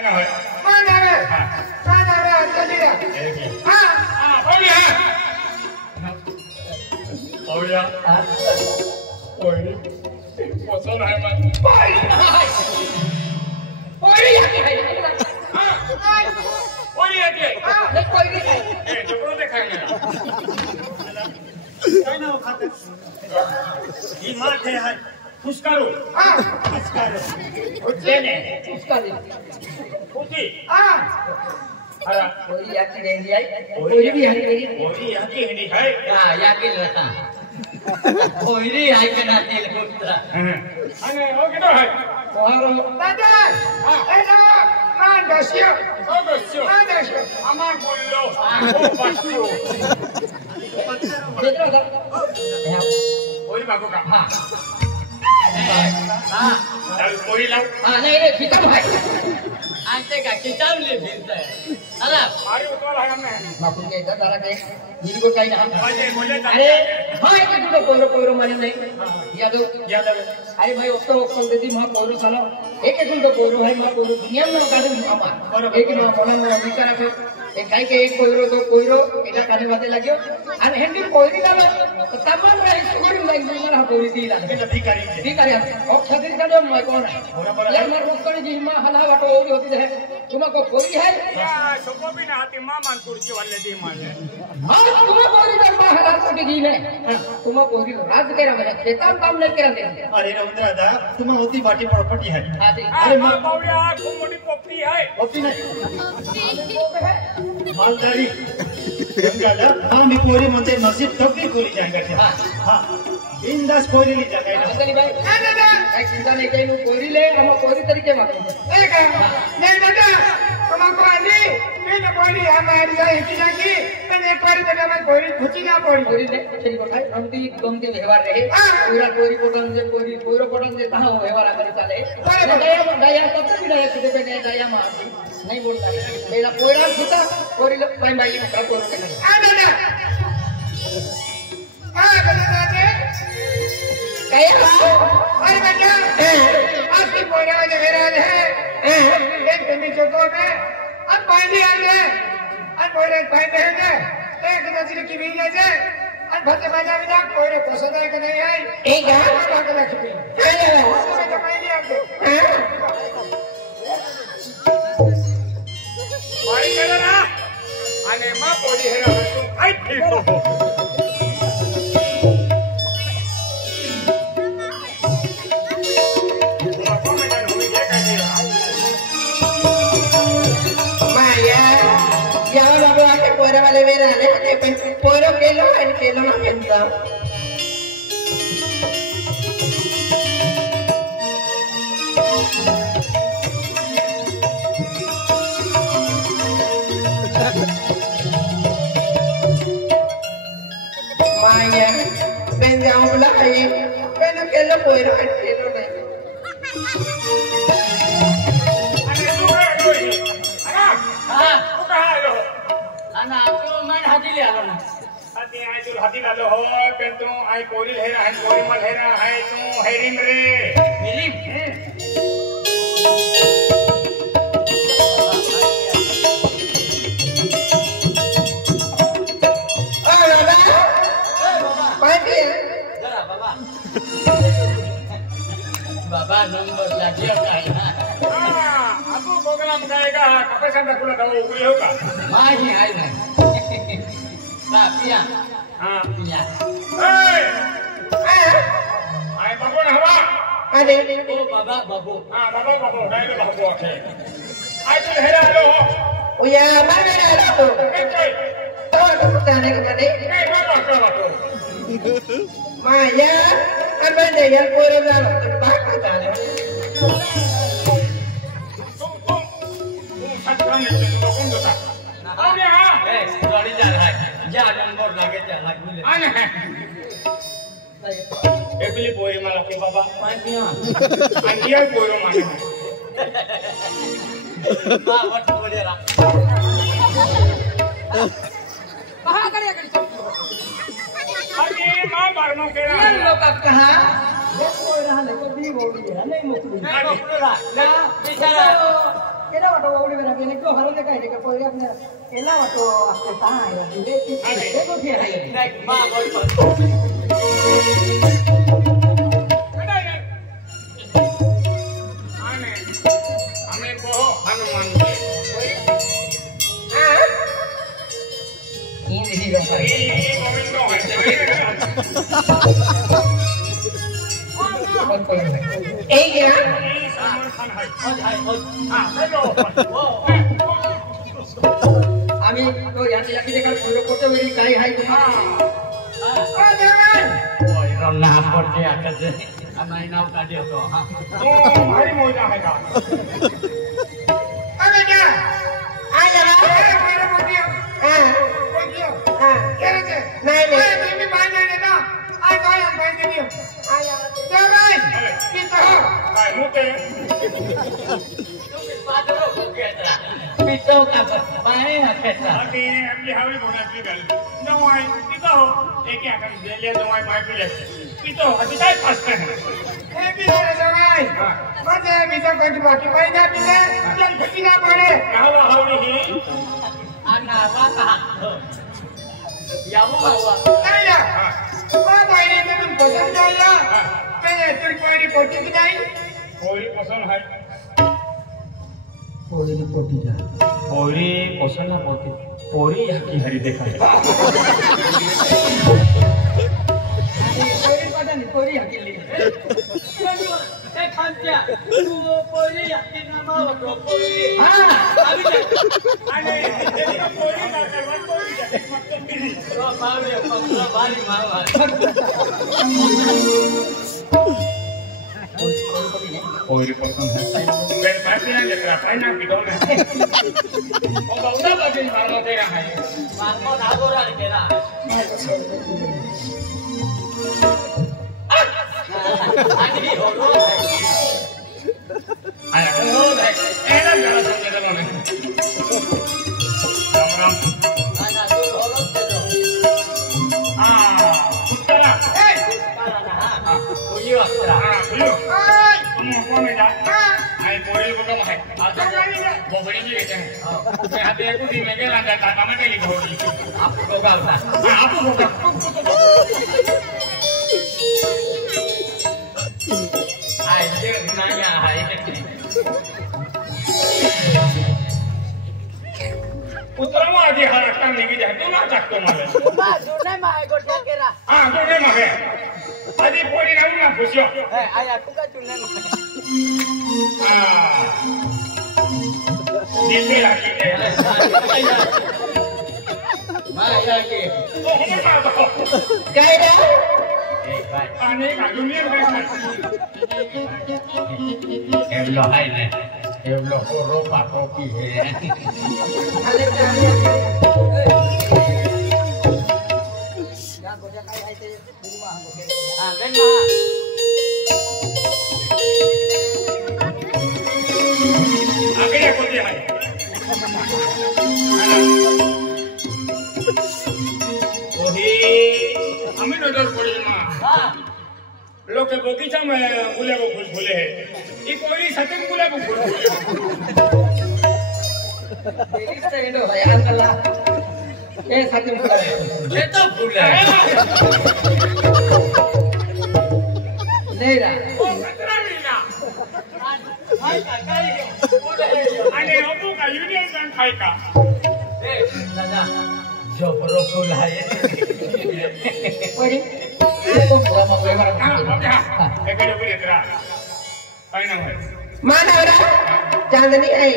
mana ada jadi oh ya oh ini bosan hai man कोई नहीं है कोई है के कोई नहीं है जबरो देखाएंगे काय नाव खाते ही माथे है फुसकारो फुसकारो उज्जैने उसका नहीं उजी अरे कोई याकी नहीं है कोई भी है कोई याकी नहीं है हां याकी रहता कोई नहीं है के ना तेल पुत्र अने ओ कितो है और दादा ए दादा मान दसियो मान दसियो अमर बोलो ओ बसियो देखो दा कोई बाबू का हां चल कोई लाओ नहीं नहीं खिताब है आते का खिताब ले फिरता है अरे मारी उतवाल है हमने बापू के इधर डाला के जिनको कहीं ना बोले अरे हां एक दूसरे कोरो माने नहीं यादव अरे भाई उसको संदेदी मां कोरो साला एक कोरो है मां कोरो दुनिया में गाड़ी हमार एक मां बोला ना विचार है एक काई के एक कोरो एटा काने बाते लाग्यो और हेंडी कोइरी डाला तो तमाम रही सुगुरी लाइन में ना कोइरी दी लागे ये भिखारी और खतिर का जो मैं कौन है यार मार मुस्करी जी मां हला वाटो ओरी होती है तुमको कोइरी है या सबो भी ना आती मां मान कुर्सी वाले दी माने हां तुमको कोइरी कर मां हला के जी में तुमको कोइरी राज के रहा खेता काम नहीं कर दे अरे रविंद्र दादा तुम होती बाटी प्रॉपर्टी है अरे मां बावड़िया खूब मोटी पोपटी है होती नहीं मालदारी गंगाला हां भी कोरी मनते नसीब तब भी कोरी जाएगा हां बिंदास कोरी ली जाएगा चली भाई ना दादा एक चिंता नहीं कहीं कोरी ले हम कोरी तरीके मांगो एक नहीं दादा तुमको आनी इन कोरी हमारी है कि नहीं मैंने कोरी दादा मैं कोरी खुची ना कोरी ले चली भाई हम भी गम के व्यवहार रहे पूरा कोरी कोटन से कोरी पूरा कोटन से कहां व्यवहार करे चले दया तब भी दया किते पे दया मार नहीं बोलता मेरा कोयरा खुदा कोरी लो भाई भाई का कोरी के आ दादा कया अरे बेटा आपकी बोले वाले मेरा है एक दिन चोको में अब पानी आ गए अब बोले पानी है ना एक नजर की भी है जे अब भते मजा भी ना कोई पसंद है कि नहीं है एक है बात रख पी चले तो पानी आ गए मारी करना अने मां पोड़ी है ना तू आई ठीक हो वाले मेरा ले पोरो केलो ना केंदा माया ben जाऊं बोला है ben केलो पोरो केलो ना अरे तू कहां गई हां तू कहां आयो अना तो मन हाथी ले आलो ना हाथी आए तू हाथी लालो हो पे तू आई कोरी है ना कोरी मल है ना है तू हेरिम रे मिली बाबा नंबर लाजियो का है हां आपको प्रोग्राम गाएगा कपे संग खुला दो उगली होगा मां ही आई ना बा पिया हां पिया आई बाबू ना हवा अरे ओ बाबा बाबू हां बाबू डायरे बाबू आके आई तू हेरा लो हो ओ या मारे लो तो जाने के बने नहीं बाबा तो माया अब मैं यार कोरे ना बात बता ले तुम सच्चा नहीं तो कौन दोता अरे हां ए गाड़ी जा रहा है जा नंबर लगे जा लग मिले आने ए बिली पोरी माला के बाबा पानिया अंजिया पोरो माने बा वट बोले रा कहां करे अरे मां मारनो के ये लोग अब कहां वो रहा ले को भी बोली है नहीं मुकरी ना बेचारा Kira waktu udah berapa ini kau harus dekat dekat poin apa? Kira waktu aku tahu ya, jadi itu dia. Naik mah kau Ini dia. Ya. আমি তো ইয়াতে ইয়াতে দেখার পরে করতে বেরি কাই হাই তো Rona porte akat amai nau tadi to ha भारी मजा है का अबे क्या aja lah मेरे बोलियो क्या रे नहीं नहीं मैं बांधने देता आ कौन बांध दियो aja चल भाई पीछे हो काय मुते pito ka bae akata आती आपली हावली बोलायची गल नवाय पितो एक या कर दिले नवाय माय पिले पितो अति काय फास्ट है हे भी रे जवाई मजे बीजा कोई बाकी पैदा पिले चल घटी ना पड़े हावा हावली ही ana wa ka ya mo wa अरे यार बाबा ने तुम पसंद आया मैं तेरी कोई पोटी की नहीं कोई पसंद है कोई पोटी जा कोई पसंद ना पोती पोरी की हरी देखा है कोई पता नहीं कोई अकेले ए खांत्या तू पोरी याकी नामा वा पोरी हां अरे ये पोरी ना कर पोरी जाके मत मिली रो बारे पत्रा बारी मावा कोई पसंद है मैं बाकी ना लेकर फाइना पिटो में ओ बाउदा बाकी मारनो तेरा है मारमो नागोरा केरा आनी होरो आया हो दे एना गला समझे दलो ने राम राम ana tu hoरो तेरो उत्तरा ए para na ha uyu asra बोलो ओए तुम को में जा आई पोरी को कम है बोबड़ी भी लेते हैं मैं हाथ एक दी में के लगा था काम में लिखो आपको गावता आप होगा ai je nanya hai Uttara में आधी हरकत नहीं जाए तो ना सकते माले ma june ma gotia kera हां तो ने मगे आधी पोरी ना ना खुशियो eh aya aku ka june ma दिल में लागी है ma ya ke तो हम ना तो कह रहा eh bai आने का दुनिया में eblo hai ne eblo ropa kopi he अरे कहानी या गोजा काय आहे ते rumah गोजा ah men ma आगे या कोई है ओही हमें नजर पड़ी मां ha लोग के बगीचा में गुलाब फूल फूले है ये कोई सतम गुलाब फूल फूले ini saya itu saya antarlah satu bulan ye to phul hai नहीं रहा ओ खतरा नहीं ना hai ka kai phul hai अरे अबू का यूनियन बैंक खाई का eh dada jopro phul hai कोई itu bukan mau lebar हां ओके एक करे बोले तेरा काय नाम है mana orang चांदनी आई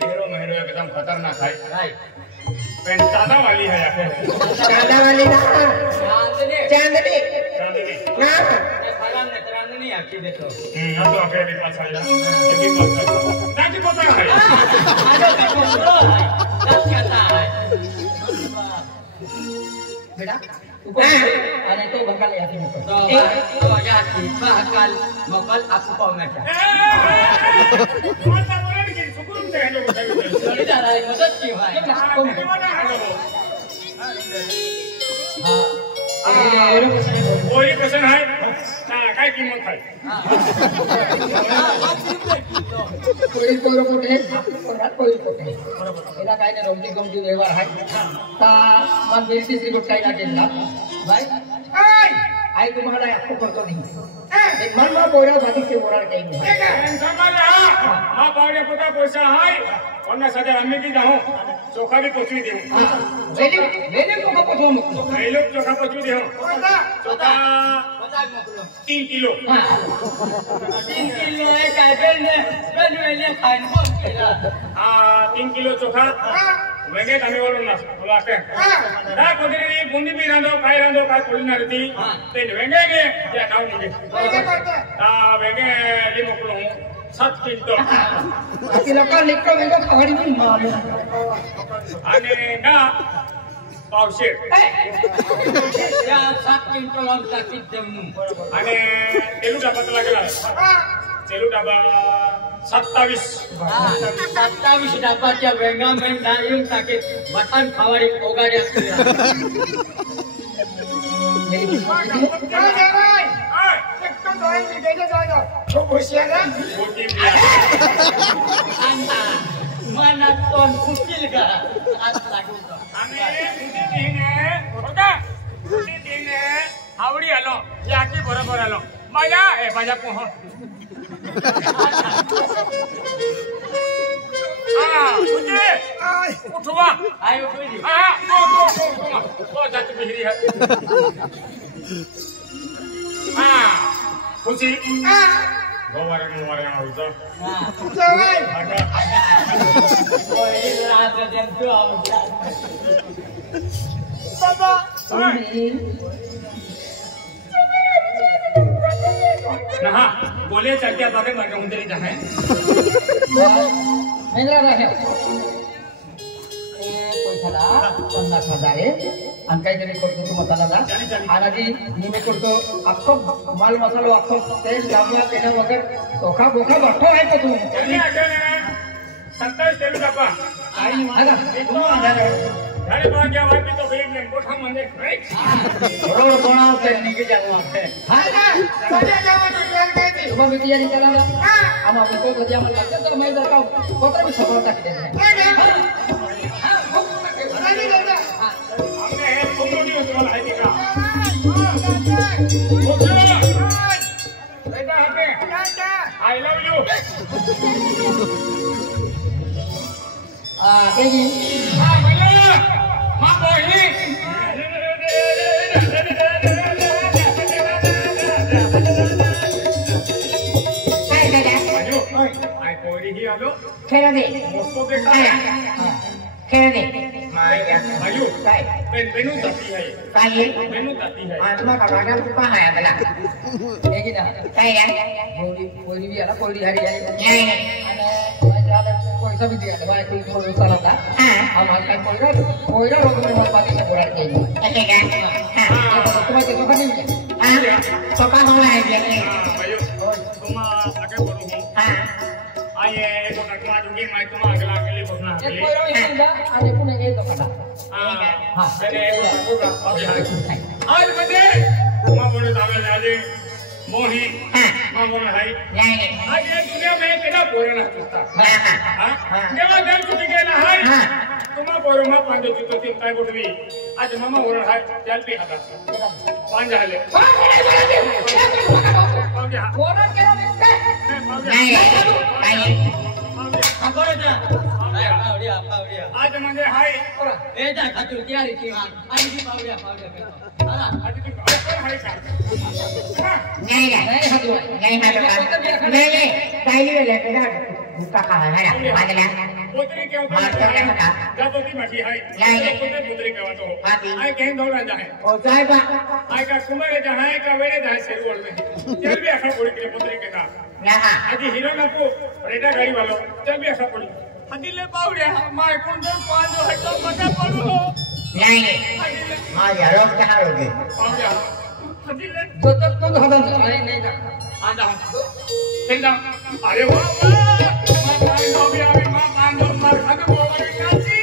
तेरो महीनों एकदम खतरनाक है hai पेन दादा वाली है या फिर चांदा वाली ना chandni चांदनी चांदनी हाँ salam ne chandni aaki dekho अब तो अकेले भी पास आया ये भी पास है ना कि पता है ada ka jopro hai das kata hai बेटा अरे तो bakal yakin itu to yakin bakal mokal aku pamecha कौन सा बोला लेकिन सुकून से है लोग solidar hai madad ki hai कोई पसंद है ना काय की मत खाई कोई कोरो कोटे कोई कोटे एला काय ने रोमती गमती व्यवहार आहे ता मन बेसी श्री गोट काय लागेल ना भाई आई तुम्हाला अक्को करतो नाही एक मन मा पोरा बाकी के बोराड काही नाही टेंशन मत ले मां बावड़े पता पैसा है वरना सदा हमें की जाऊं चोखा भी पहुंची देऊ वेली वेली को पठो मत ये लोग चोखा पहुंची देऊ चोखा 3 किलो 3 किलो है काय बेल वेले खाइन बोल केला 3 किलो चोखा वेगे तमे बोलो ना बोलाते ना कोदरी बुंदी भी रांदो काय कोलिना रती ते वेगे के या नाव मुगे वेगे ले मोकलो 7 किलो बाकी लोक निक्को वेगो खावडी पण मालू आणि ना पावशे या 7 क्विंटल हम टाकी देऊ आणि तेलू डबा लागला तेलू डबा 27 डब्बाच्या वेंगा में येऊन टाके मटण खावाडी ओगाडी मनात कोण फुटतील का आज लागू आवडी आलो याकी बरोबर आलो माझ्या पोह उठवा आयो कोई गो जात बिहरी है खुशी गोवारे आवडतो कोई रात दिन तो आवडला नहा बोले चलते बाबे मर उंदरी जहां मेला रहे कोई खला 50,000 आहे आणि काहीतरी करतो तू मसाला आणि आधी निमे करतो अख्खो माल मसाला अख्खो तेल लावून तेना वगैरे सोखा बोखा भरतो आहे तो तू चलिए आगे 27 तेलू डब्बा आई आगा अरे बाबा क्या बात तो फिर ने कोठा मंदे रोड बनाओ ते निके जाओ हां ना चले जाओ तो तेल दे दी बाबा बिटिया निकाला हम अब तो गजा में लगता तो मैं दरका पत्र भी सपोर्ट कर दे हमने है कोमोडी वाला है निका बेटा हटे आई लव यू केजी भैया मां बोली काय दादा आई कोरी ही आलो खेळ दे मोस्को के का खेळ दे भाइयों पेनु ताती है काय पेनु ताती है आत्मा का राजा को कहां है बला केजी ना काय या कोरी भी आला कोरी हरी है आणि पैसा भी दिया भाई तू थोड़ा साला था हम आज कोयरा रोग में हमारे बाकी से बोरा के ठीक है तुम्हारे तो का नहीं है तो का हो रहा है भाइयों तुम आगे बढ़ो हां आइए एक घटना दूंगी मैं तुम अगले बसना एक कोयरा ही ना आज पुणे गए तो का हां मैंने आज बजे मां बोले जावे आज मोही मां बोले भाई नहीं आज ये दुनिया में केना बोलना चुकता हां केवा दिन छुट्टी गेला है तुम्हा बोरमा पांच चुतो तीन काय बोटवी आज मामा ओरड है चल भी आता पांच झाले बोरा केला नहीं खबर जा पावडिया आज म्हणजे हाय ए जा खातू तयारी की आणि ती पावडिया आला आज ती ऑफर हाय का नहीं हाथ नहीं पहली ले बेटा भूखा खा है ना मांगला पोतरी के ऊपर जब होती मठी हाय पोतरी के वातो आय कहीं दौड़ा जाए और चाय बा आय का कुमार जहां का वेरे जाए सेरू और में चल भी आखा पड़ी के पोतरी के ना यहां आज हीरो ना को रेडा गाड़ी वालों चल भी आखा पड़ी हदिले पावड़े माय कुंदन पांचो हटो पता पड़ो नहीं मां यारो कहां होगे पावड़े हदिले तो तक तो हदा नहीं ना आंदा सेंदा अरे वाह मां काय नो भी आवे मां कांदो मार खद बोले काची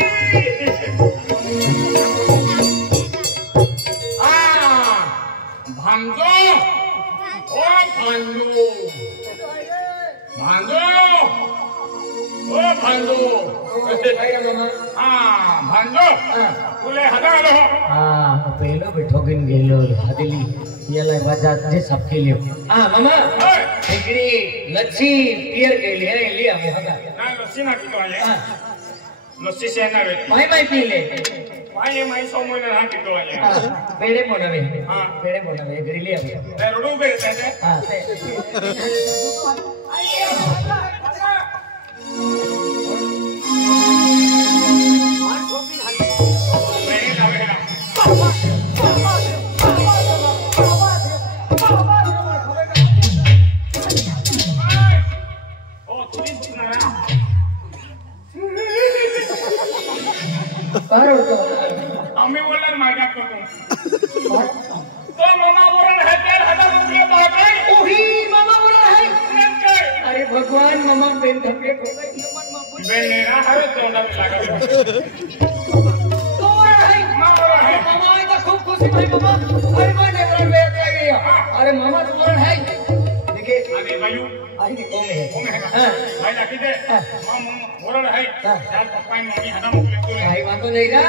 भांजो ओ भांडो भांडो तुले हदालो पेलो बेठोगीन गेलो हदली याला बाजा जे सब केलियो मामा एकड़ी लच्छी पियर केली है लिया मोहगा ना लस्सी ना पीतो आले लस्सी से ना रे माई पी ले माई सोमो ना पीतो आले पेड़े बनावे पेड़े बनावे एकड़ी लिया ए रोडू पे रहते आम्ही बोलणार मागा करतो तो मामा बोलणार है तेल हदा मुझे बाकाई ओही मामा बोला है अरे भगवान मामा बेन धपे को बेन नेरा हवे तोंडा में लगा तो है मामा का खूब खुशी भाई मामा अरे मैं नेवरा में आ गया अरे मामा तो बोल है देखिए अरे भाईयो अरे कौन है भाई लाकी दे मामा बोलणार है यार पप्पा मम्मी हदा मुझे तो भाई मान तो नहीं रहा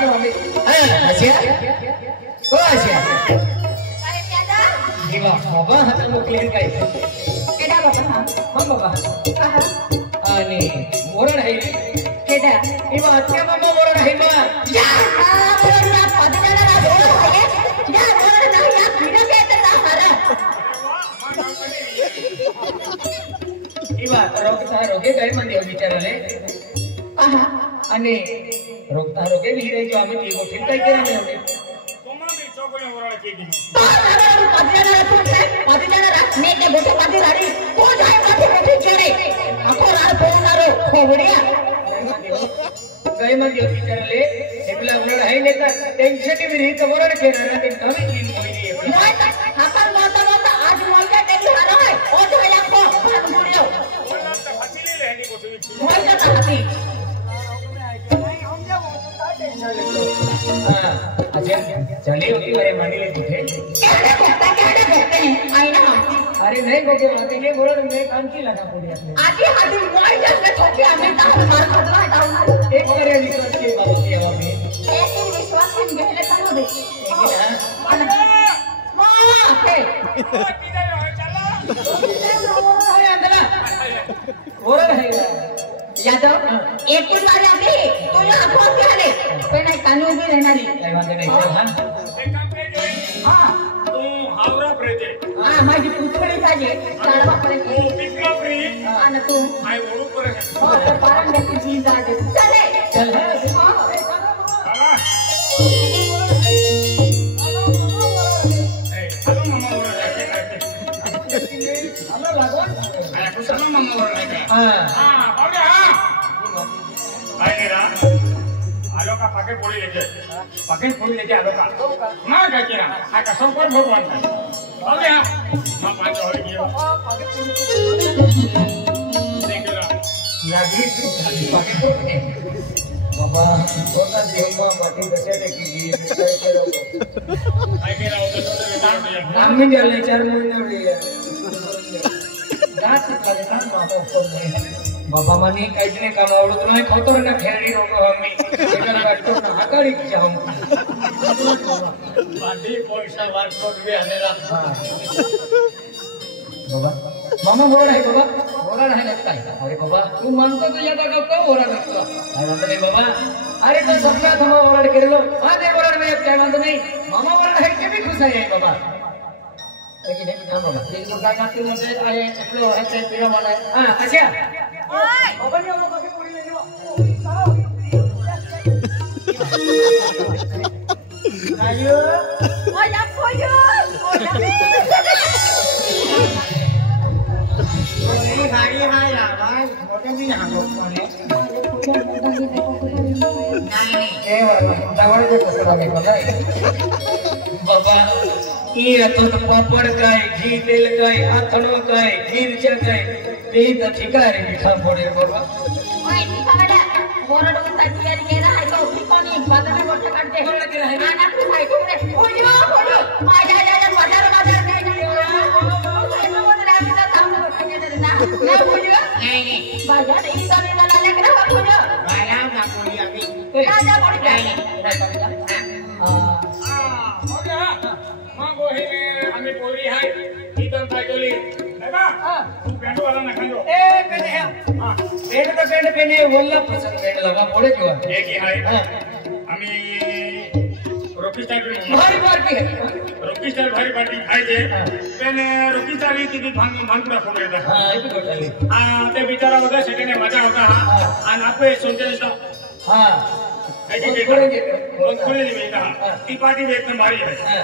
तो हमें आसिया ओ आसिया साहेब दादा इवा बाबा हात मोकलेन काय केडा बाबा हम बाबा आणि मोरण आहे केडा इवा आत्या मामा मोरण आहे बा या बोलना पदना ना बोल आहे या बोलना या बिना के ना हरा इवा रोगे गए मंदी विचाराले आणि रोगे विहिरे जो आम्ही ती गोष्ट काय केलं नाही तुम्हा भी चौकोने बोलणार की दी पदना ने के गोटे पादी राडी को जाय माथे बैठी चढ़े आपो रात बोलनारो खोबड़िया गए मंदी विचाराले एकला उन्हाळ आहे नेता टेन्शन विहिरी कवरण केला ना ते कमी दिन होईली हाकर माता माता आज मोलका टेली हारो है ओ जाया को मुड़ियो बोलणार तर फसिली लेहनी गोठी मोलका ताती अच्छा चले होती मेरे मानी ले तुझे क्या करते हैं आई ना अरे नहीं गोगे माते ये बोलो मैं काम की लगा पूरी अपने आधी आधी मोई जैसे छोटे हमें ताऊ मार खतरा है ताऊ एक करे विश्वास के बाबू की आवाज में एक विश्वास में गहरे कनो दे मां के किधर है चला है अंदर बोल रहे यादव एक कुछ मारे अभी तो यहाँ पहुंच गया रे कोई नहीं कानून भी रहना नहीं नहीं बात नहीं चल हां एक काम करे जो हाँ तू हावरा प्रेजे हाँ माझी पुतळी पाहिजे चालवा पर्यंत पिकला फ्री आणि तू आय ओळू करे हो तर पारण देखील चीज आहे चले चल हां चला ए हॅलो मामा बोलणार हॅलो लागोन आहे कुशल मामा बोलणार हां हां पावडे हां काय रे रा आलो का पाके पोळी लेके आलो का ना काय केला हा कसं कोण भगवान पावडे हां मा पाच होई गेलो थँक्यू रा लागी पाके पोटे बाबा होता देवा माटी कशाटे की काय करो काय केला होतं तर विचार द्या आम्ही गेले 4 महिने होईल रात लागतात बाबा माने काहीच नाही काम आवडत नाही खोतर ना खेळणी नको आम्ही एकर वाटतो ना हाकाळी जाऊ बांधी पैसा वाटतो बी आलेला बाबा मामा बोल आहे बाबा बोला नाही लगता है अरे बाबा तू मानतो तो या का का बोला लगता काय म्हणतो नाही बाबा अरे तो सगळा थमा ओरड केलो हा ते ओरड नाही काय म्हणतो नाही मामा ओरड आहे के भी खुश आहे बाबा लेकिन एक काम बाबा तीन काय नाती मध्ये आहे आपलं आहे ते पिरो मला हां अच्छा ओय बाबा ने लोक के पुरी ले जाओ आयो ओ या पोयो ओ या ये गाड़ी है यार मोटे भी यहां लोग वाले नाही ए दावळ को कसरा में पता है बाबा ये तो पापड़ काय घी तेल काय आथणो काय मिरच्या काय ते तर ठिकाणी मिठा पडे बाबा ओय निकाला बोरडून तकियारी केला आहे तो कोणी बाजारात गोष्ट काढते आना तू काय करे ओयो ओयो माझ्या बाजार बाजार काय नाही नाही बाजार ही जाणे झाला लेकरा राजा पड़ी जाए मांगो हे आम्ही पोरी हाय इथं काय केली नाही बा तू पेंट वाला नका जो ए पेंट है हां पेंट तो पेंट पहने वल्ला पसंद पेंट लगा पड़े क्यों एक ही हाय आम्ही रोकी स्टाईल भारी पार्टी है रोकी स्टाईल भारी पार्टी खायचे पण रोकी स्टाईल किती भांगपुरा खोबरेता हां ये तो गोटाली ते बिचारा होता सेकंड मजा होता आणि आपले सोचेल हां खोले बेटा ती पार्टी भी एकदम भारी है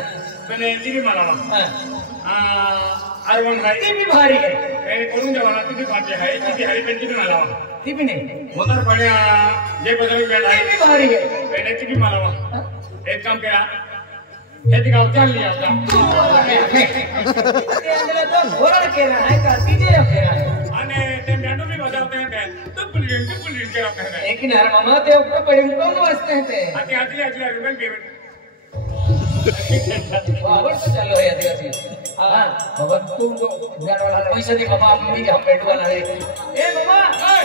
मैंने ती भी मालावा R1 है ती भी भारी है मैंने करून देवाला ती भी पार्टी है ती भी हरी पेंट भी मालावा ती भी नहीं मोटर पड़े जे बदल गया ती भी भारी है मैंने ती भी मालावा एक काम किया हे ती गाव चाल लिया था ते अंदर तो घोड़ा केला है का सीधे केला आणि ते बँडो भी बजावते हैं टुपुल के रखते हैं लेकिन यार मामा ते ऊपर बड़े कौन वास्ते हैं ते आती रिबन पेमेंट बाबर तो चलो है आदिवासी हां बाबा तुम तो जान वाला पैसा दे बाबा हम भी हम पेट वाला है ए बाबा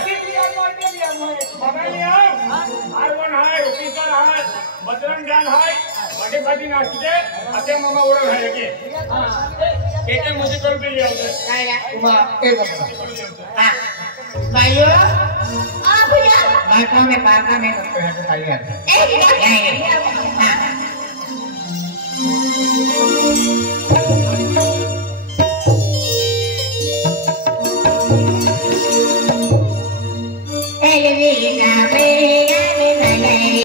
कितनी पार्टी लिया मैं बाबा लिया R1 है ऑफिसर है बजरंग जान है बड़े पार्टी नाचते आते मामा ओरड है के हां केके मुझे कर भी लिया उधर काय रे तुमा ए बाबा हां भाइयों भैया पाका में पाका में तो तैयार ए हां